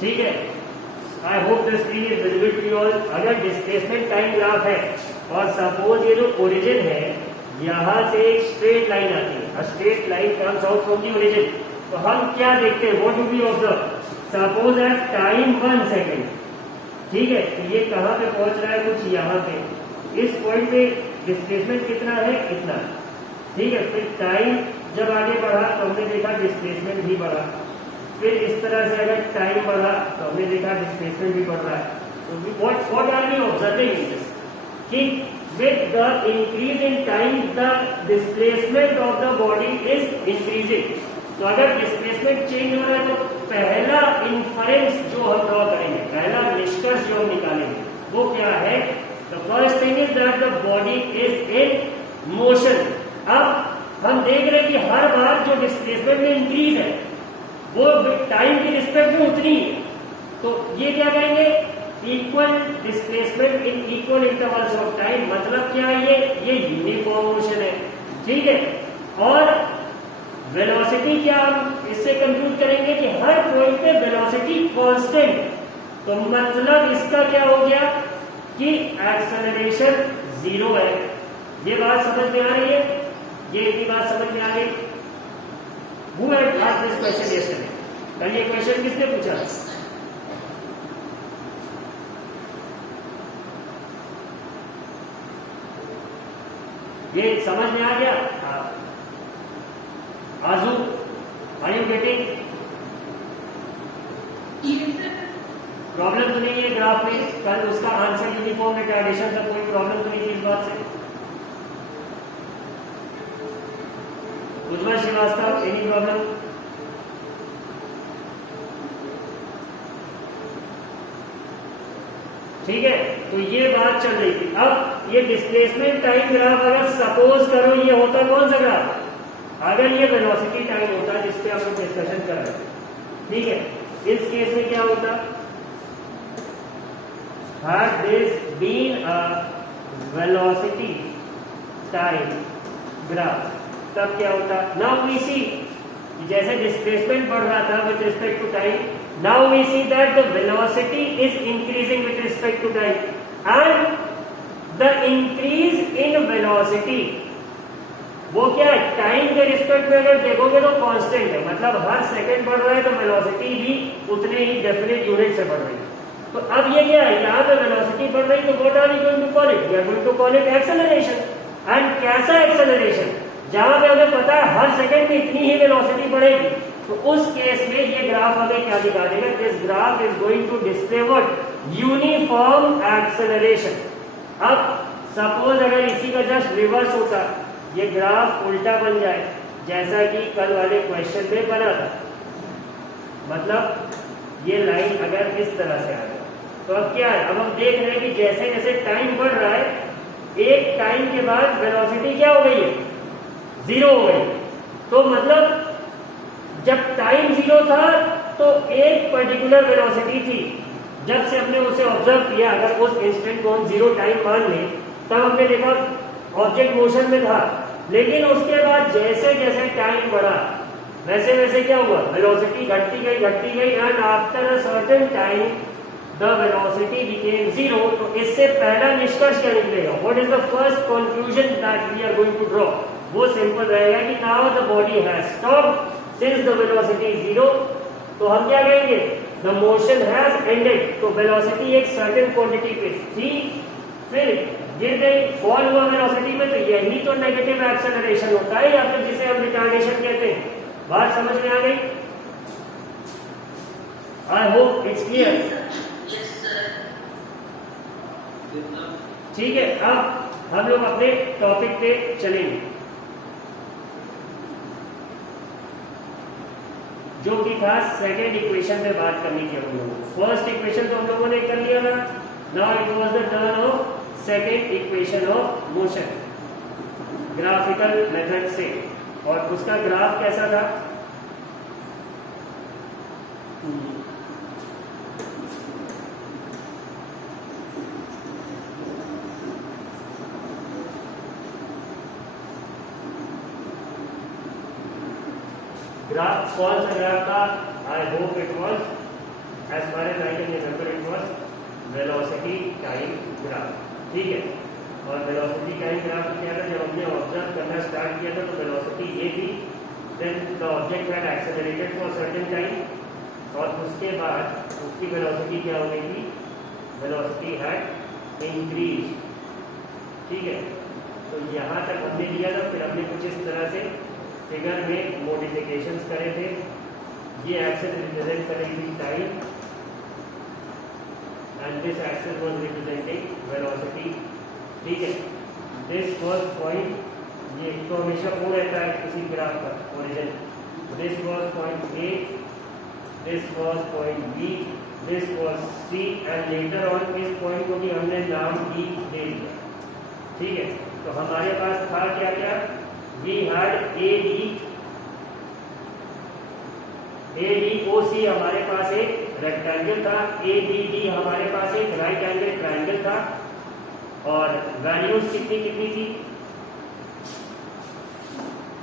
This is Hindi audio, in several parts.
ठीक है, I hope the screen is visible to you all. अगर डिस्प्लेसमेंट टाइम ग्राफ है और सपोज ये जो ओरिजिन है यहाँ से एक स्ट्रेट लाइन आती है, straight line comes out from the origin, तो हम क्या देखते हैं, what do we observe, suppose at time 1 second, ठीक है, तो ये कहाँ पे पहुंच रहा है, कुछ यहाँ पे, इस पॉइंट पे डिस्प्लेसमेंट कितना है, इतना, ठीक है। फिर टाइम जब आगे बढ़ा तो हमने देखा डिस्प्लेसमेंट भी बढ़ा, फिर इस तरह से अगर टाइम बढ़ा तो हमने देखा डिस्प्लेसमेंट भी बढ़ रहा है। तो what are we observing in this, कि with the increase in time the displacement of the body is increasing। तो अगर डिस्प्लेसमेंट चेंज हो रहा है तो पहला इन्फरेंस जो हम ड्रॉ करेंगे, पहला निष्कर्ष जो हम निकालेंगे वो क्या है, the first thing is that the body is in motion. अब हम देख रहे हैं कि हर बार जो डिस्प्लेसमेंट में इंक्रीज है वो टाइम की रिस्पेक्ट में उतनी है, तो ये क्या कहेंगे, equal displacement in equal intervals of time. मतलब क्या है, ये यूनिफॉर्म मोशन है, ठीक है। और वेलोसिटी क्या हम इससे कंक्लूड करेंगे कि हर पॉइंट पे वेलोसिटी कांस्टेंट, तो मतलब इसका क्या हो गया कि एक्सेलरेशन 0 है। ये बात समझ में आ रही है, ये इतनी बात समझ में आ गई। Who had asked this question yesterday? कल ये क्वेश्चन किसने पूछा, ये समझ में आ गया, आजू आर यू गेटिंग, प्रॉब्लम तो नहीं है ग्राफ में, कल उसका आंसर यूनिफॉर्म रिटार्डेशन का कोई प्रॉब्लम तो नहीं थी इस बात से। उज्ज्वल श्रीवास्तव, एनी प्रॉब्लम, ठीक है। तो ये बात चल रही थी। अब ये डिस्प्लेसमेंट टाइम ग्राफ अगर सपोज करो ये होता कौन सा ग्राफ, अगर ये वेलोसिटी टाइम होता जिसपे हम लोग डिस्कशन कर रहे थे, ठीक है, इस केस में क्या होता, had this been a velocity time graph, तब क्या होता, नाउ वी सी, जैसे डिस्प्लेसमेंट बढ़ रहा था with respect to time, now we see that the velocity is increasing with respect to time and the increase in velocity वो क्या है, टाइम के रिस्पेक्ट में अगर देखोगे तो कांस्टेंट है, मतलब हर सेकंड बढ़ रहा है तो वेलोसिटी भी उतने ही डेफिनेट यूनिट से बढ़ रही है। तो अब ये क्या है, यहाँ पे वेलोसिटी बढ़ रही है तो what are we going to call it, we are going to call it acceleration. And कैसा एक्सेलरेशन, जहां पे हमें पता है हर सेकंड में इतनी ही वेलोसिटी बढ़ेगी, तो उस केस में ये ग्राफ हमें क्या दिखा देगा, this graph is going to display what, uniform acceleration. अब सपोज अगर इसी का जस्ट रिवर्स होता, ये ग्राफ उल्टा बन जाए जैसा कि कल वाले क्वेश्चन में बना था, मतलब ये लाइन अगर इस तरह से आ गई, तो अब क्या है, अब हम देख रहे हैं कि जैसे जैसे टाइम बढ़ रहा है, एक टाइम के बाद वेलोसिटी क्या हो गई है, 0 हो गई। तो मतलब जब टाइम 0 था तो एक पर्टिकुलर वेलोसिटी थी, जब से हमने उसे ऑब्जर्व किया, अगर उस इंस्टेंट को हम 0 टाइम मान लें, तब हमने देखा ऑब्जेक्ट मोशन में था, लेकिन उसके बाद जैसे जैसे टाइम बढ़ा वैसे वैसे क्या हुआ, वेलोसिटी घटती गई and after a certain time the velocity became 0। तो इससे पहला निष्कर्ष क्या निकलेगा, what is the first conclusion that we are going to draw, वो सिंपल रहेगा कि now the body has stopped since the velocity is 0। तो हम क्या कहेंगे, द मोशन हैज एंडेड। तो वेलोसिटी एक सर्टेन क्वांटिटी पे थी, फिर गिर गई, फॉल हुआ वेलोसिटी में, तो यही तो नेगेटिव एक्सेलरेशन होता है, या फिर जिसे हम रिटार्डेशन कहते हैं। बात समझ में आ गई, आई होप इट्स क्लियर। ठीक है, अब हम लोग अपने टॉपिक पे चलेंगे, जो कि था सेकेंड इक्वेशन पे बात करनी थी हम लोगों को। फर्स्ट इक्वेशन तो हम लोगों ने कर लिया था, now it was the turn off second equation of motion graphical method से। और उसका ग्राफ कैसा था, ग्राफ कौन सा ग्राफ था, I hope it was as far as I can remember it was velocity time graph, ठीक है। और वेलोसिटी टाइम ग्राफ क्या था, जब हमने ऑब्जर्व करना स्टार्ट किया था तो वेलोसिटी ये थी, then the object had accelerated for certain time और उसके बाद उसकी वेलोसिटी क्या हो गई थी, वेलोसिटी हैड इंक्रीज, ठीक है। तो यहाँ तक हमने लिया था, फिर हमने कुछ इस तरह से फिगर में मॉडिफिकेशंस करे थे। ये एक्सेस रिप्रेजेंट कर रही थी time and this axis was representing velocity, ठीक है। दिस वाज पॉइंट, ये तो हमेशा वो रहता है किसी ग्राफ का origin. This was point A, this was point B, this was C and later on इस पॉइंट को भी हमने नाम डी दे दिया, ठीक है। तो हमारे पास था क्या क्या, we had a D O C, हमारे पास एक रेक्टेंगल था, ए बी डी हमारे पास एक राइट एंगल ट्रायंगल था और वैल्यूज कितनी कितनी थी,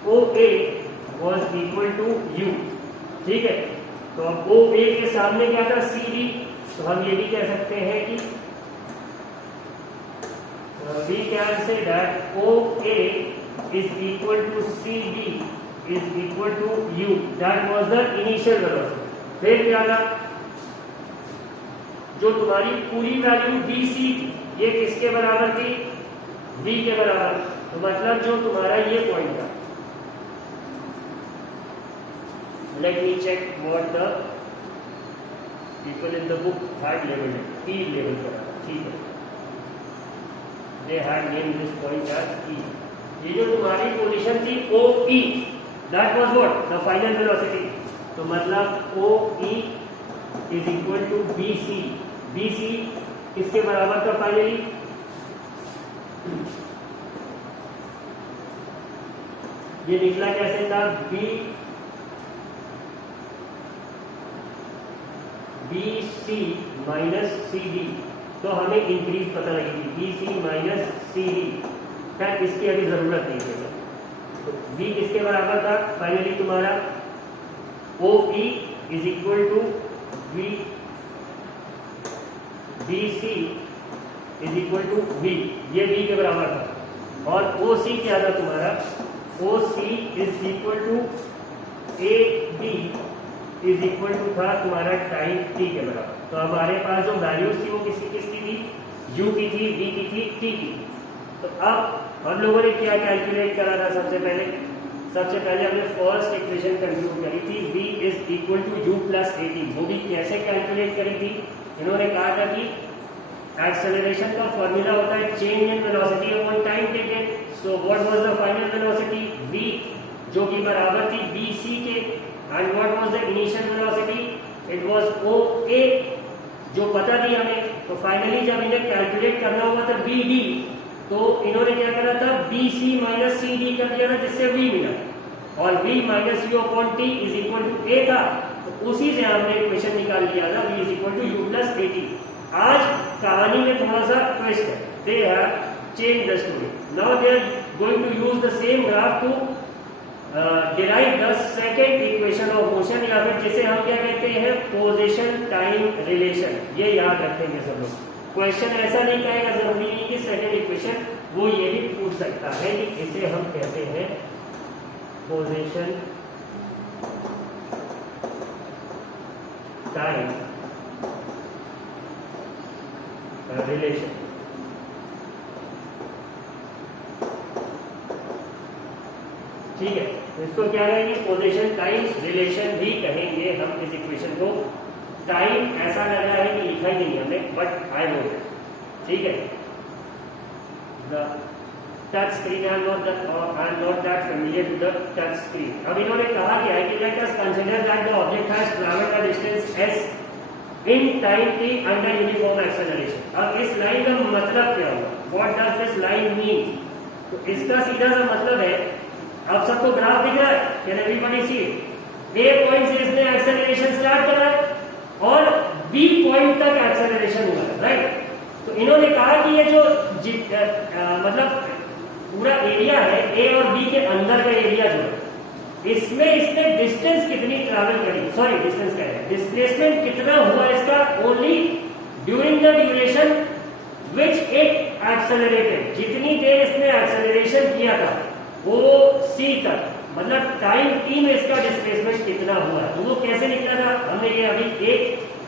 O A was equal to U, ठीक है। तो अब ओ ए के सामने क्या था, सी डी, तो हम ये भी कह सकते हैं कि we can say that OA is equal to CD is equal to U. That was the initial velocity. फिर क्या था, जो तुम्हारी पूरी वैल्यू BC थी ये किसके बराबर थी, V के बराबर। तो मतलब जो तुम्हारा ये पॉइंट था, let me check what the people in the book had labeled it, P label करा, ठीक है। They had named this point as E. ये जो तुम्हारी पोजीशन थी OE, that was what? The final velocity. तो मतलब OE is equal to BC. BC किसके बराबर था फाइनली, ये निकला कैसे था, BC माइनस CD। तो हमें इंक्रीज पता लगी थी, BC माइनस CD, खैर इसकी अभी जरूरत नहीं है। तो B किसके बराबर था फाइनली तुम्हारा, OE is equal to V, BC is equal to V, ये V के बराबर था। और OC क्या था तुम्हारा, OC is equal to AB is equal to था तुम्हारा टाइम t के बराबर। तो हमारे पास जो वैल्यूज थी वो किसकी थी, u की थी, v की थी, t की। तो अब हम लोगों ने क्या कैलकुलेट करा था, सबसे पहले हमने फर्स्ट इक्वेशन कंप्यूट करी थी, v is equal to u plus at। वो भी कैसे कैलकुलेट करी थी, इन्होंने कहा था कि एक्सेलरेशन का फॉर्मूला होता है change in velocity upon time taken. So what was the final velocity, v, जो कि बराबर थी bc के, and what was the initial velocity, it was OA, जो पता थी हमें। तो फाइनली जब इन्हें कैलकुलेट करना हुआ था BD, तो इन्होंने क्या करा था, BC माइनस CD कर दिया था, जिससे V मिला, और V minus U upon T is equal to A था। तो उसी से हमने इक्वेशन निकाल लिया था, V is equal to U plus AT। आज कहानी में थोड़ा सा ट्विस्ट है, they have change the story, now they are going to use the same graph to derive the second equation of motion, या फिर जिसे हम क्या कहते हैं, पोजीशन टाइम रिलेशन। ये याद रखेंगे सब लोग, क्वेश्चन ऐसा नहीं कहेगा, जरूरी नहीं कि सेकेंड इक्वेशन, वो ये भी पूछ सकता है कि इसे हम कहते हैं पोजीशन टाइम रिलेशन। ठीक है, इसको क्या कहेंगे, पोजीशन टाइम रिलेशन भी कहेंगे हम इस इक्वेशन को। टाइम ऐसा लग रहा है कि लिखा ही नहीं हमने, बट आई नो इट, ठीक है। The touch screen, I am not that familiar to the touch screen. अब इन्होंने कहा क्या है कि let us consider that the object has travelled a distance s in time t under uniform acceleration. अब इस लाइन का मतलब क्या होगा, what does this line mean? तो इसका सीधा सा मतलब है, अब सबको ग्राफ दिख रहा है, can everybody see it? A point से इसने एक्सेलरेशन स्टार्ट करा है और B पॉइंट तक एक्सेलरेशन हुआ है, राइट। तो इन्होंने कहा कि ये जो मतलब पूरा एरिया है A और B के अंदर का एरिया जो है, इसमें इसने डिस्टेंस कितनी ट्रैवल करी, सॉरी डिस्टेंस क्या है, डिस्प्लेसमेंट कितना हुआ इसका the duration which it accelerated, जितनी देर इसने एक्सेलरेशन किया था वो सी तक, मतलब टाइम टी में इसका डिस्प्लेसमेंट कितना हुआ। तो वो कैसे निकला था, हमने ये अभी एक,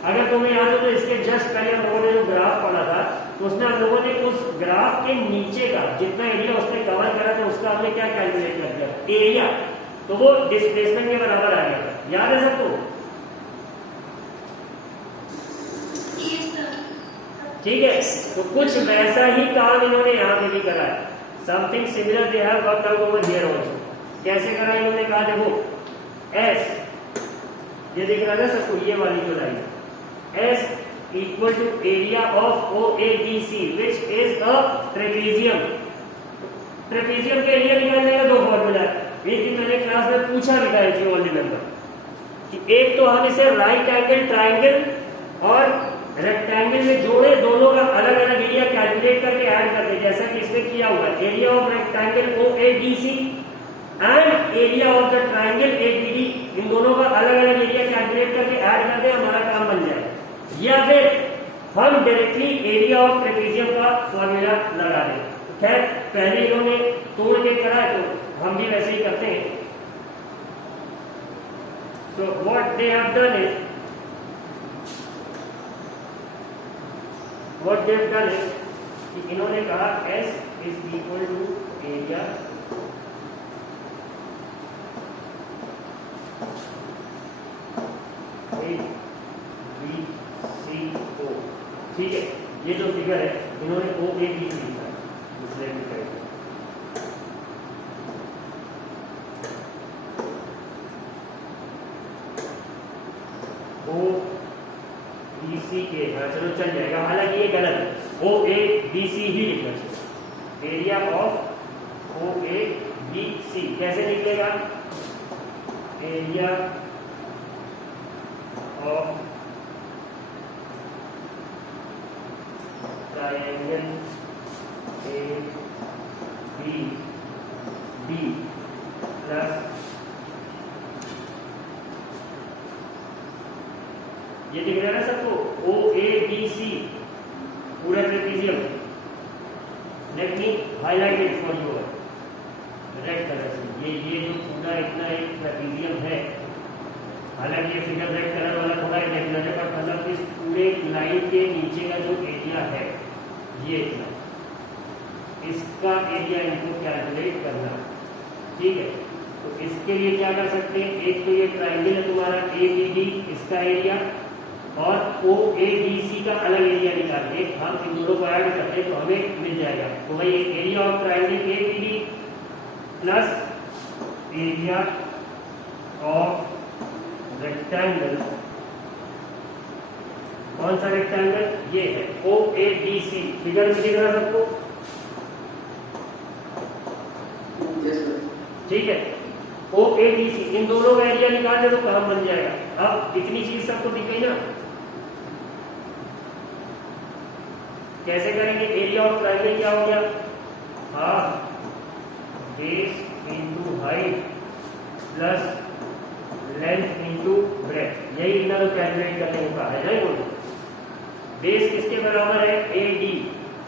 अगर तुम्हें याद हो तो इसके जस्ट पहले हम लोगों ने जो ग्राफ पढ़ा था तो उसमें हम लोगों ने उस ग्राफ के नीचे का जितना एरिया उसने कवर करा था उसका हमने क्या कैलकुलेट कर दिया, एरिया, तो वो डिस्प्लेसमेंट के बराबर आ गया। याद है सबको? ठीक है, तो कुछ वैसा ही काम इन्होंने यहाँ पे भी करा है। Something similar they have worked out over here also. कैसे करा इन्होंने, कहा देखो एस, ये दिख रहा है सबको, ये वाली जो line, S equal to area of O A B C which is a trapezium. Trapezium के एरिया निकालने का दो फॉर्मूला है, एक दिन मैंने क्लास में पूछा भी था, इफ यू ऑल रिमेंबर, कि एक तो हम इसे राइट एंगल ट्राइंगल और रेक्टेंगल में जोड़े, दोनों का अलग अलग एरिया कैलकुलेट करके ऐड करते, जैसा कि इसमें किया हुआ है। Area of rectangle O A D C and area of the triangle A B D, इन दोनों का अलग अलग एरिया कैलकुलेट करके ऐड करते, हमारा काम बन जाए। या फिर हम डायरेक्टली एरिया ऑफ ट्रेपेजियम का फॉर्मूला लगा दें। खैर पहले इन्होंने तोड़ के करा है तो हम भी वैसे ही करते हैं। So what they have done is, कि इन्होंने कहा S is equal to area A B C O. ठीक है, ये जो फिगर है इन्होंने ओ ए बी सी लिखा है, इसलिए लिखा है। ओ बी सी के, चलो चल जाएगा, हालांकि ये गलत है, ओ ए बी सी ही लिखना चाहिए। Area of O A B C कैसे निकलेगा, area of triangle A B D plus, ये दिख रहा है ना सबको, ओ ए बी सी पूरा trapezium. Let me highlight it for you read colour से। ये जो पूरा इतना एक ट्रेपेजियम है, हालांकि ये फिगर रेड कलर वाला थोड़ा इरेगुलर है, पर मतलब इस पूरे लाइन के नीचे का जो एरिया है ये इतना, इसका एरिया इनको कैलकुलेट करना। ठीक है, तो इसके लिए क्या कर सकते हैं, एक तो ये ट्राइंगल है तुम्हारा ए बी डी, इसका एरिया, और ओ ए बी सी का अलग एरिया निकाल के हम इन दोनों को ऐड करते हैं तो हमें मिल जाएगा। तो भाई area of triangle A B D plus area of rectangle, कौन सा रेक्टेंगल, ये है O A B C. Figure में दिख रहा है सबको? ठीक है, ओ ए बी सी, इन दोनों का एरिया निकाल दे तो काम बन जाएगा। अब इतनी चीज सबको दिख गई ना, कैसे करेंगे, एरिया ऑफ ट्रायंगल क्या हो गया, half base into height plus length into breath, यही इतना तो कैलकुलेट करने को कहा है ना। बोलो बेस किसके बराबर है, ए डी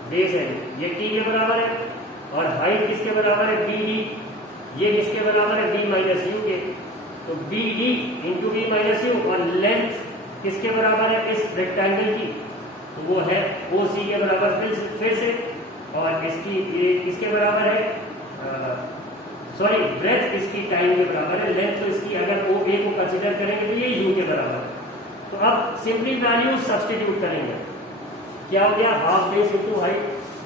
बेस है, ये टी के बराबर है, और हाइट किसके बराबर है, बी डी, ये किसके बराबर है, बी माइनस यू के। तो B D into B minus u, और लेंथ किसके बराबर है इस रेक्टेंगल की, तो वो है ओ सी के बराबर फिर से, और इसकी ये किसके बराबर है, सॉरी ब्रेथ इसकी टाइम के बराबर है, लेंथ तो इसकी अगर ओ ए को कंसीडर करेंगे तो ये यू के बराबर है। तो अब सिंपली वैल्यू सब्स्टिट्यूट करेंगे, क्या हो गया, हाफ बेस इंटू हाइट,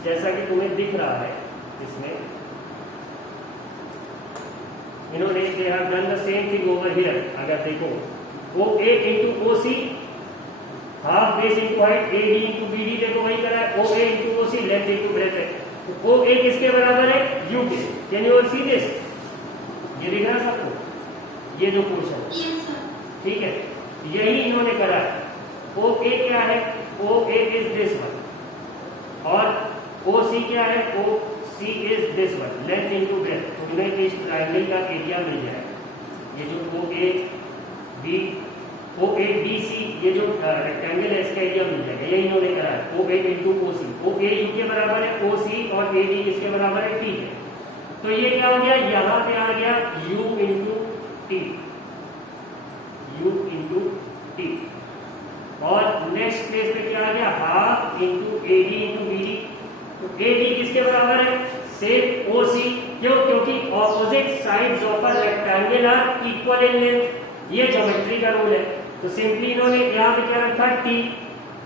जैसा कि तुम्हें दिख रहा है इसमें, इन्होंने they have done the same thing over here. अगर देखो O A into O C, half base into height, A D into B D, देखो वही करा है, O A into O C, length into breadth है, तो ओ ए किसके बराबर है, यू के। कैन यू सी दिस, ये दिख रहा है सबको, ये जो क्वेश्चन, ठीक है, यही इन्होंने करा है। ओ ए क्या है, O A is this one, और ओ सी क्या है, O C is this one, length into breadth, तो इन्हें इस ट्रायंगल का एरिया मिल जाएगा। ये जो ओ ए बी सी ये जो रेक्टेंगल है इसका एरिया मिल जाएगा, ये इन्होंने करा है O A into O C. O A you के बराबर है, ओ सी और ए डी किसके बराबर है, टी है। तो ये क्या हो गया, यहाँ पे आ गया u into T, u into T. और नेक्स्ट प्लेस पे क्या आ गया, half into A D into B D. तो ए डी किसके बराबर है, सेम ओ सी। क्यों, क्योंकि opposite sides of a rectangle are equal in length, ये ज्योमेट्री का रूल है। तो सिंपली इन्होंने यहाँ पे क्या रखा, टी।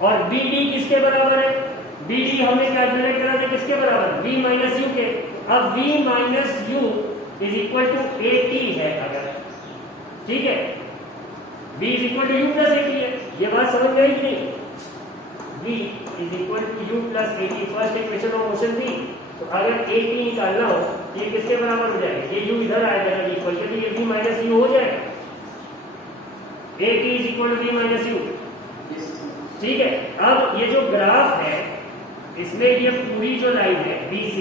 और बी डी किसके बराबर है, बी डी हमने कैलकुलेट करा था किसके बराबर, v माइनस यू के। अब v minus u is equal to A T है अगर, ठीक है, v is equal to u plus A T है। ये बात समझ में आई कि नहीं, v is equal to u plus A T, first equation of motion थी। तो अगर ए टी निकालना हो ये किसके बराबर हो जाएगा, ये u इधर आ जाएगा इक्वल के, तो ये v माइनस यू हो जाएगा, A T is equal to v minus u, ठीक है। अब ये जो ग्राफ है इसमें ये पूरी जो लाइन है BC,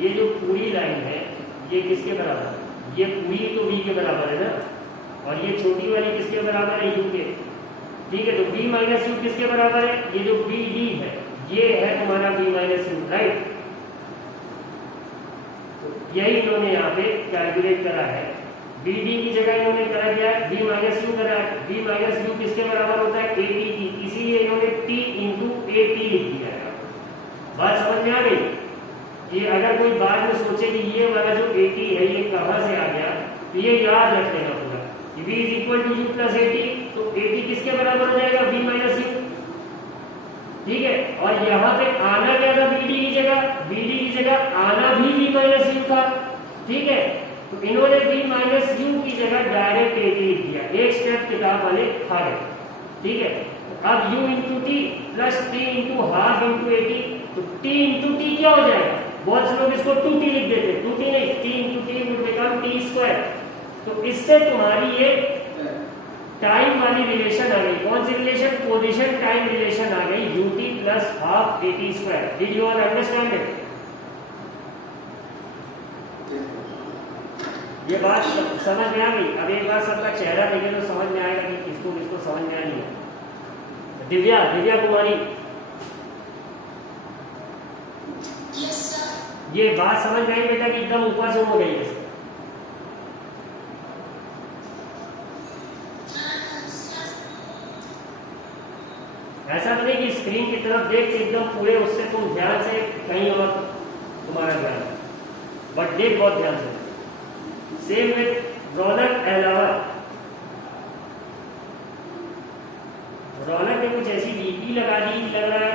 ये जो पूरी लाइन है ये किसके बराबर है, ये पूरी तो v के बराबर है ना, और ये छोटी वाली किसके बराबर है, u के, ठीक है। तो v माइनस यू किसके बराबर है, ये जो BD है ये है तुम्हारा v माइनस यू, राइट। तो यही इन्होंने यहाँ पे कैलकुलेट करा है, BD की जगह इन्होंने करा दिया है v माइनस यू करा है। v माइनस यू किसके बराबर होता है, AT की, इसीलिए इन्होंने t इंटू AT लिख दिया है। बात समझ में आ गई कि अगर कोई बाद में सोचे कि ये वाला जो AT है ये कहाँ से आ गया, तो ये याद रख लेना पूरा, v is equal to u plus AT। तो AT किसके बराबर हो जाएगा, v माइनस यू, ठीक है। और यहाँ पे आना क्या था, BD की जगह, BD की जगह आना भी v माइनस यू था, ठीक है। तो इन्होंने v माइनस यू की जगह डायरेक्ट AT लिख दिया, एक स्टेप किताब वाले खा गए, ठीक है। अब u into T plus T into half into A T, तो t इंटू टी क्या हो जाएगा, बहुत से लोग इसको 2t लिख देते, 2t नहीं, t into T would become t square. तो इससे तुम्हारी ये टाइम वाली रिलेशन आ गई, कौन सी रिलेशन, पोजीशन टाइम रिलेशन आ गई, ut plus half A T square. Did you all understand it? ये बात समझ में आ गई। अब एक बार सबका चेहरा देखे तो समझ में आएगा कि किसको किसको समझ में आ नहीं है। दिव्या, दिव्या कुमारी, ये बात समझ में आई बेटा कि एकदम ऊपर से हो गई है? ऐसा नहीं कि स्क्रीन की तरफ देख के एकदम पूरे उससे तुम ध्यान से कहीं और तुम्हारा ध्यान, बट देख बहुत ध्यान से। सेम विथ रौनक अहलावत, रौनक ने कुछ ऐसी डीपी लगा दी, लग रहा है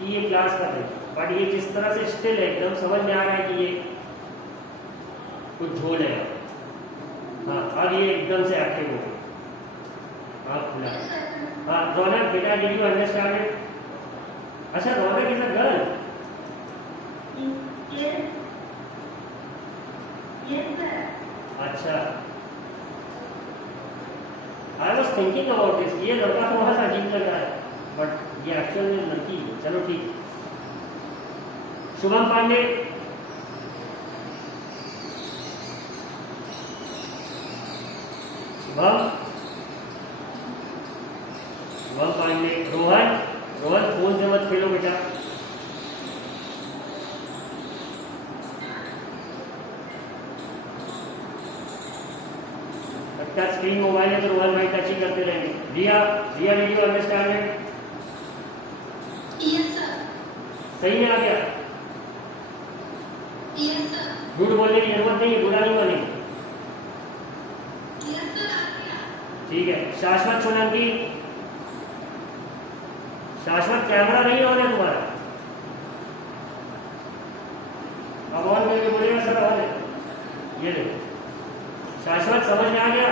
कि ये क्लास कर रही है, बट ये जिस तरह से स्टिल है एकदम समझ में आ रहा है कि ये कुछ झोल है। हाँ, अब ये एकदम से एक्टिव हो गई, हाँ खुला। हाँ रौनक बेटा, डिड यू अंडरस्टैंड इट? अच्छा रौनक इज अ गर्ल? अच्छा, I was thinking about this, ये लड़का थोड़ा सा अजीब लग रहा है, बट ये एक्चुअल में लड़की है। चलो ठीक है। शुभम पांडे, शुभम पांडे, रोहन, रोहन फोन से मत खेलो बेटा। टच स्क्रीन मोबाइल है तो रोहन भाई टच ही करते रहेंगे। Riya, Riya did you understand it? Yes sir. सही में आ गया? Yes sir. झूठ बोलने की जरूरत नहीं है, बुरा नहीं मानेंगे। यस सर, आ गया। ठीक है। शाश्वत सोलंकी, शाश्वत कैमरा नहीं ऑन है तुम्हारा? अब ऑन करके बोलेगा सर ऑन है, ये देखो। शाश्वत समझ में आ गया?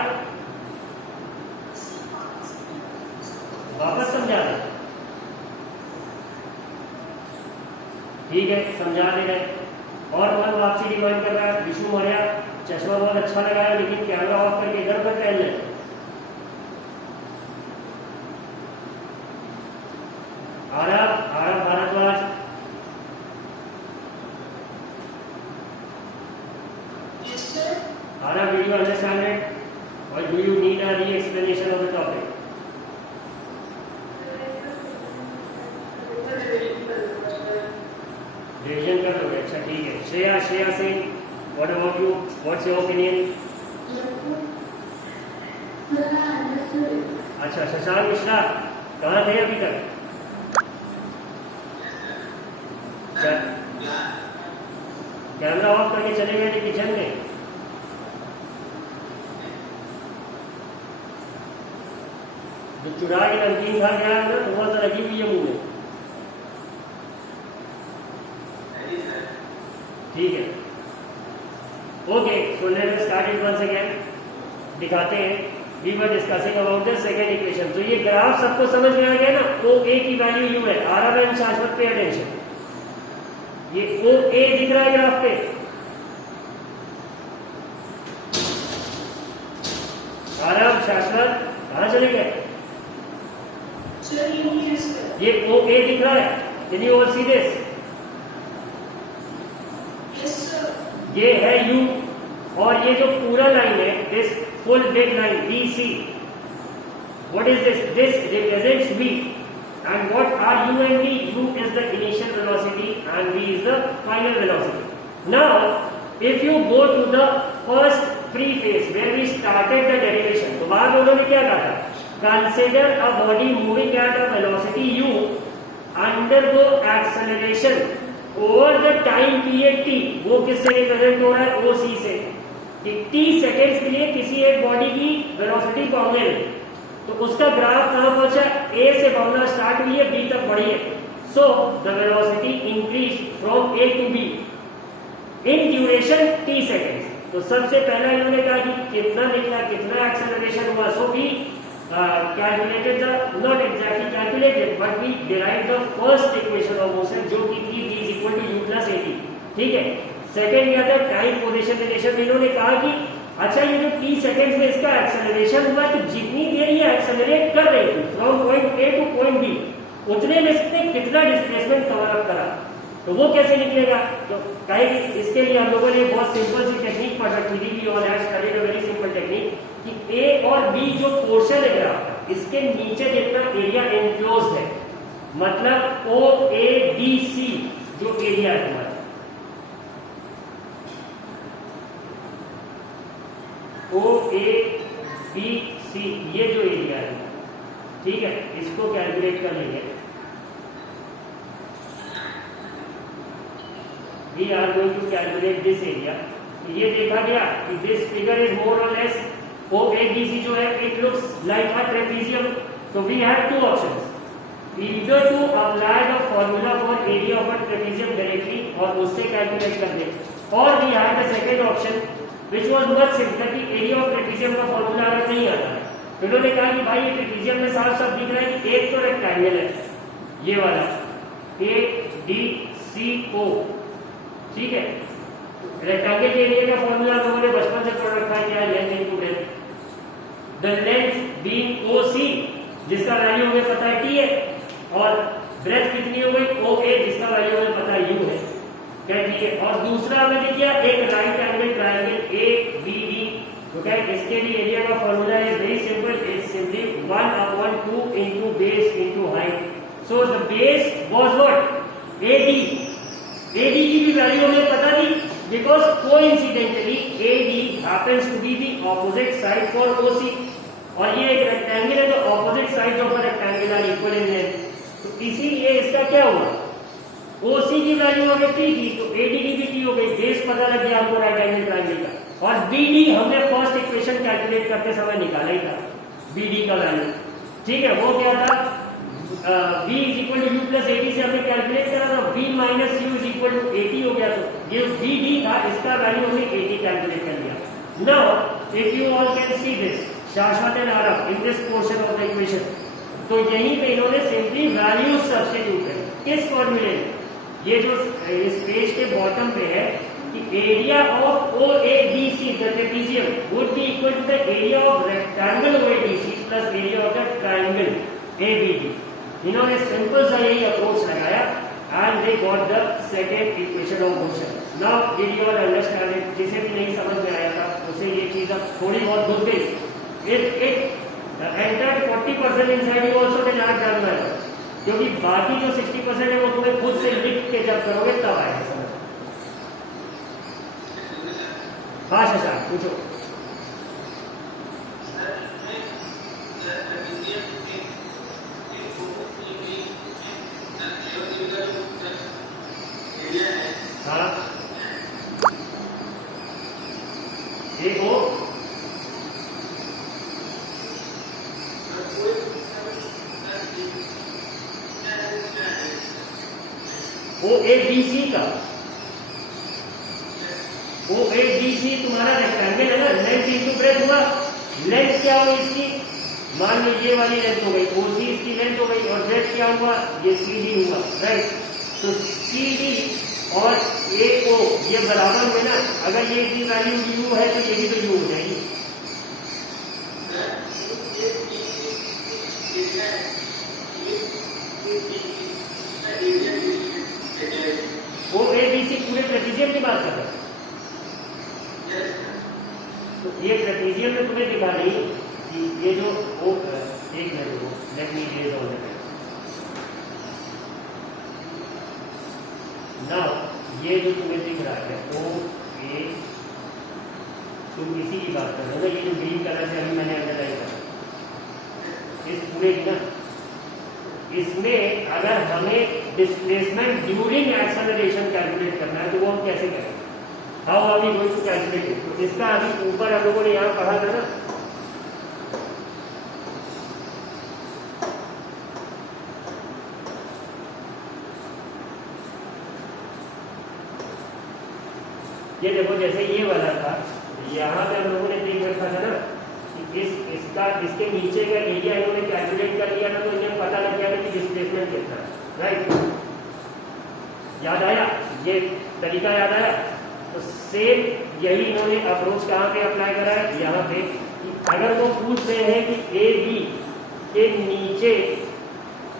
वापस समझा दे, ठीक है समझा दे रहे। और मन वापसी डिमांड कर रहा है विष्णु मौर्य, चश्मा बहुत अच्छा लगाया लेकिन कैमरा ऑफ करके इधर पर टहल ले। Aarav Bhardwaj, Ara, did you understand it? Or do you need a re-explanation of the topic? Revision कर लोगे, अच्छा ठीक है. Shreya Singh, what about you? What's your opinion? अच्छा, शशांक मिश्रा, कहाँ थे अभी तक? कैमरा ऑफ करके चले गए थे किचन में. जो चुरा के नमकीन खा गया है ना, थोड़ा सा लगी हुई है मुंह में. ठीक है. Okay, so let us start it once again. दिखाते हैं. We were discussing about the second equation. तो ये ग्राफ सबको समझ में आ गया ना. ओ ए की वैल्यू यू है. आरएम एंड शाश्वत पे अटेंशन. ये ओ ए दिख रहा है ग्राफ पे. आरएम शाश्वत कहां चले गए? ये ओ ए दिख रहा है. Can you all see this? ये है यू और ये जो पूरा लाइन है, this full big line B C, what is this? This represents v. And what are u and v? U is the initial velocity and v is the final velocity. Now, if you go to the first pre-phase where we started the derivation, तो वहां उन्होंने क्या कहा? Consider a body moving at a velocity u undergo acceleration over the time period t. वो किससे रिप्रेजेंट हो रहा है? o c से. कि t सेकेंड्स के लिए किसी एक बॉडी की वेलोसिटी पाओगे, तो उसका ग्राफ कहां पहुंचा? a से भागना स्टार्ट हुई है, b तक बढ़ी है. So the velocity increase from a to b in duration t seconds. तो सबसे पहला इन्होंने कहा कि कितना निकला, कितना एक्सेलरेशन हुआ. So we calculated the, not exactly calculated, but we derived the first equation of motion, जो कि थी v is equal to u plus at. ठीक है. सेकेंड क्या था? Time position relation. इन्होंने कहा कि अच्छा, ये जो t सेकेंड्स में इसका एक्सेलरेशन हुआ, तो जितनी देर ये एक्सेलरेट कर रही थी from point A to point B, उतने में इसने कितना डिस्प्लेसमेंट कवर अप करा. तो वो कैसे निकलेगा? तो कहेंगे इसके लिए हम लोगों ने बहुत सिंपल सी टेक्निक पढ़ रखी थी. We all have studied a very simple technique कि ए और बी जो पोर्शन है ग्राफ, इसके नीचे जितना एरिया एनक्लोज्ड है, मतलब ओ ए बी सी जो एरिया है हमारा, ओ ए बी सी, ये जो एरिया है, ठीक है, इसको कैलकुलेट कर लेंगे. We are going to calculate this area. ये देखा गया कि दिस फिगर इज मोर और less O A B C जो है, it looks like a trapezium. तो we have two options, either to apply the formula for area of a trapezium directly और उससे कैलकुलेट कर दे, और we have the second option which was much simpler कि एरिया ऑफ ट्रेपेजियम का फॉर्मूला अगर नहीं आता है, तो उन्होंने कहा कि भाई ये ट्रेपेजियम में साफ साफ दिख रहा है कि एक तो रेक्टेंगल है ये वाला ए डी सी ओ. ठीक है. रेक्टेंगल के एरिया का फॉर्मूला लोगों ने बचपन से पढ़ रखा है, क्या? Length into depth. The length being O C, जिसका वैल्यू हमें पता है टी है, और ब्रेथ कितनी हो गई? ओ ए, जिसका वैल्यू हमें पता है यू है. क्या? ठीक है. और दूसरा हमें देखिए एक right angle triangle A B D. तो क्या इसके लिए एरिया का formula is very simple, it's simply 1/2 into base into height. So the base was what? A D. A D की भी वैल्यू हमें पता थी because coincidentally A D happens to be the opposite side for O C, और ये एक रेक्टेंगल है, तो opposite side of a rectangle are equal in length. तो इसीलिए इसका क्या हुआ? ओसी की वैल्यू हमें टी थी, तो एडी की भी टी हो गई. बेस पता लग गया हमको राइट एंगल ट्रायंगल का, और बीडी हमने फर्स्ट इक्वेशन कैलकुलेट करते समय निकाला ही था, बीडी का वैल्यू. ठीक है. वो क्या था? v is equal to u plus at से हमने कैलकुलेट करा था, v minus u is equal to 80 हो गया. तो ये bd था, इसका वैल्यू हमने 80 कैलकुलेट कर लिया. Now if you all can see this, Shashwat and Aarav in this portion of the equation, तो यहीं पे इन्होंने सिंपली वैल्यू सब्स्टिट्यूट कर. किस फॉर्मूले? ये जो इस पेज के बॉटम पे है कि area of O A B C the trapezium would be equal to the area of rectangle O A B C plus area of the triangle A B D. इन्होंने सिंपल सा यही अप्रोच लगाया and they got the second equation of motion. Now did you all understand it? जिसे भी नहीं समझ में आया था उसे ये थोड़ी बहुत घुस गई, it entered 40% inside you also will not done well, क्योंकि बाकी जो 60% है वो तुम्हें खुद से लिख के जब करोगे तब आएगा समझ। हाँ शशांक पूछो। हाँ एक हो OABC का, OABC तुम्हारा रेक्टेंगल है ना, लेंथ इंटू ब्रेथ हुआ, लेंथ क्या हुई इसकी, मान लो ये वाली लेंथ हो गई, OC इसकी लेंथ हो गई, और ब्रेथ क्या हुआ, ये CD हुआ, राइट। तो CD और AO ये बराबर में ना, अगर ये की वैल्यू U है तो ये भी तो U हो जाएगी। OABC पूरे ट्रेपीजियम की बात कर रहे हैं, तो ये ट्रेपीजियम में तुम्हें दिखा रही कि ये जो एक मिनट हो, let me raise on the now ये जो तुम्हें दिख रहा है OA, तुम इसी की बात कर रहे हो ना, ये जो ग्रीन कलर से अभी मैंने अंडरलाइन करा इस पूरे की ना, इसमें अगर हमें डिस्प्लेसमेंट ड्यूरिंग एक्सेलरेशन कैलकुलेट करना है तो वो हम कैसे करेंगे, how are we going to calculate it. तो इसका अभी ऊपर हम लोगों ने यहाँ पढ़ा था ना, ये देखो जैसे ये वाला था, यहाँ पे हम लोगों ने देख रखा था ना कि इसके नीचे का एरिया इन्होंने कैलकुलेट कर लिया ना, तो इन्हें पता लग गया कि डिस्प्लेसमेंट कितना है, राइट। याद आया, ये तरीका याद आया। तो सेम यही इन्होंने अप्रोच कहाँ पे अप्लाई करा है, यहाँ पे। अगर वो पूछ रहे हैं कि AB के नीचे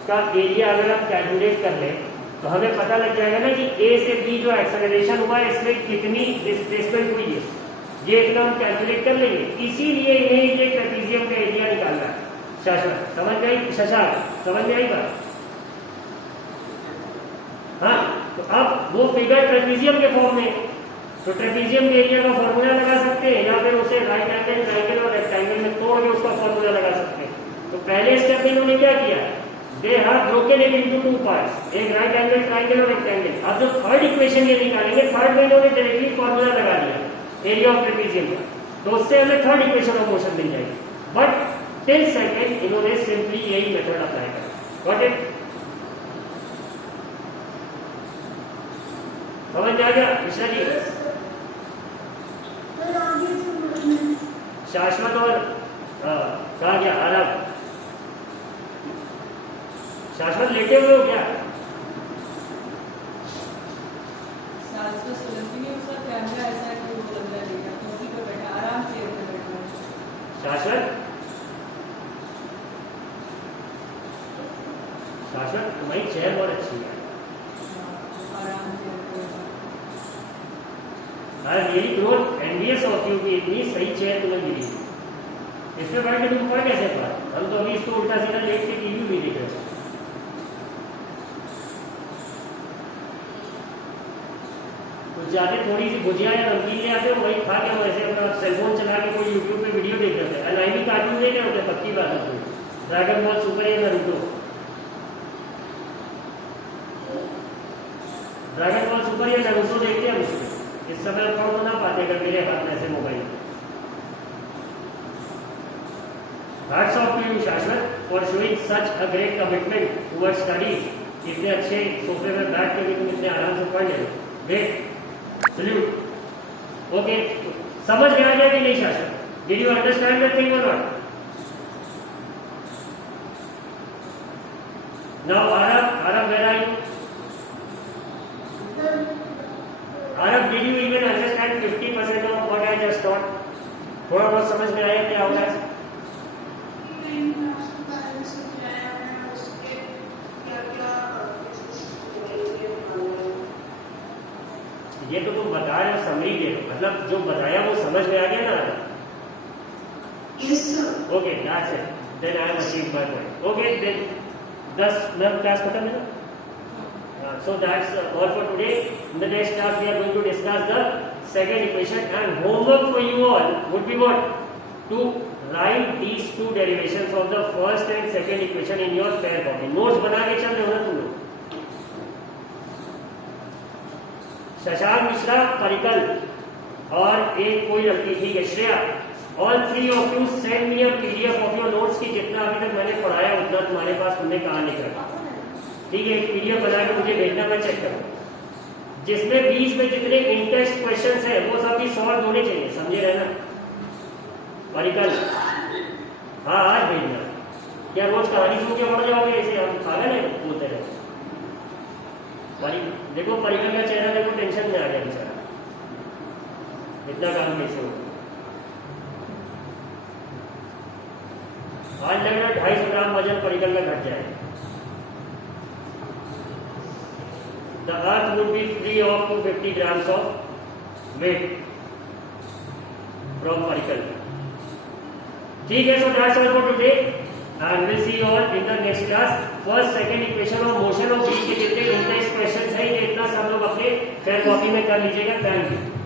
का एरिया अगर हम कैलकुलेट कर लें तो हमें पता लग जाएगा ना कि A से B जो एक्सेलरेशन हुआ है इसमें कितनी डिस्प्लेसमेंट हुई है, ये इतना हम कैलकुलेट कर लेंगे। इसीलिए इन्हें ये ट्रेपीजियम का एरिया निकालना है। शशांक समझ में आई, शशांक समझ में आई बात। हाँ, तो अब वो फिगर ट्रेपीजियम के फॉर्म में, तो ट्रेपीजियम के एरिया का फॉर्मूला लगा सकते हैं या फिर उसे राइट एंगल, ट्रायंगल और रेक्टेंगल में तोड़ के उसका फॉर्मूला लगा सकते हैं। तो पहले स्टेप में इन्होंने क्या किया, they have broken it into two parts, एक राइट एंगल, ट्रायंगल और रेक्टेंगल। अब जो थर्ड इक्वेशन ये निकालेंगे, थर्ड में इन्होंने डायरेक्टली फॉर्मूला लगा दिया एरिया ऑफ ट्रेपीजियम का, तो उससे हमें थर्ड इक्वेशन ऑफ मोशन मिल जाएगी। बट टिल सेकंड इन्होंने सिंपली यही मेथड अप्लाई करा। गॉट इट, समझ में आ गया मिश्रा जी। शाश्वत और कहा गया आराम, शाश्वत लेटे हुए हो क्या? शाश्वत सुलझती नहीं, उसका कैमरा ऐसा है कि वो लग रहा है लेटा, कुर्सी पे बैठा, आराम से बैठा है। शाश्वत, शाश्वत तुम्हारी चेयर बहुत अच्छी है। आराम से I am really growth envious of you कि इतनी सही चेयर तुम्हें मिली। इसमें बैठ के तुम पढ़ कैसे पढ़ा? हम तो अभी इसको उल्टा सीधा लेट के टीवी भी देख रहे थे। तो जाते थोड़ी सी भुजिया या नमकीन ले आते हो, वही खा के वैसे अपना सेलफोन चला के कोई यूट्यूब पे वीडियो देख रहे थे। अलाइमी कार्टून देख रहे होते, पक्की बात है, ड्रैगन बॉल सुपर या नारुतो। ड्रैगन बॉल सुपर या नारुतो देखते हैं उसमें। इस समय पढ़ तो ना पाते अगर मेरे हाथ में ऐसे mobile. Hats off to you Shashwat for showing such a great commitment towards studies. इतने अच्छे सोफे में बैठ के भी तुम इतने आराम से पढ़ ले, ग्रेट, सल्यूट। ओके, समझ में आ गया कि नहीं Shashwat? Did you understand that thing और not? Now Aarav where are you? Arav, did you even understand 50% of what I just taught? थोड़ा बहुत समझ में आया क्या हो रहा है? ये तो तुम बता रहे हो, समरी दे रहे हो, मतलब जो बताया वो समझ में आ गया ना? Okay, that's it. Then I have achieved my point. Okay, then 10 minute class खत्म है ना? So that's all for today. In the next class we are going to discuss the second equation, and homework for you all would be what? To write these two derivations of the first and second equation in your spare copy. Notes बना के चल रहे हो ना तुम लोग? शशांक मिश्रा, परिकल और एक कोई लड़की थी Shreya. All three of you send me a PDF of your notes की जितना अभी तक मैंने पढ़ाया उतना तुम्हारे पास तुमने कहाँ लिख रखा. ठीक है, एक PDF बना के मुझे भेजना, मैं चेक करूँ. जिसमें 20 में जितने इंटेक्स्ट क्वेश्चंस हैं वो सब भी सॉल्व होने चाहिए, समझे रहना. परिकल हाँ आज भेजना. क्या रोज कहानी सुन के पढ़ जाओगे ऐसे? हम पागल है बोलते रहे. देखो परिकल का चेहरा देखो, टेंशन में आ गया बेचारा. इतना काम कैसे हो? आज लग रहा है 250 ग्राम वजन परिकल का घट जाए. The earth would be free of 250 grams of weight from परिकल. ठीक है, so that's all for today and we'll see you all in the next class. First, second equation of motion of B के जितने इंटेक्स्ट क्वेश्चंस हैं ये इतना सब लोग अपने फेयर कॉपी में कर लीजिएगा. Thank you.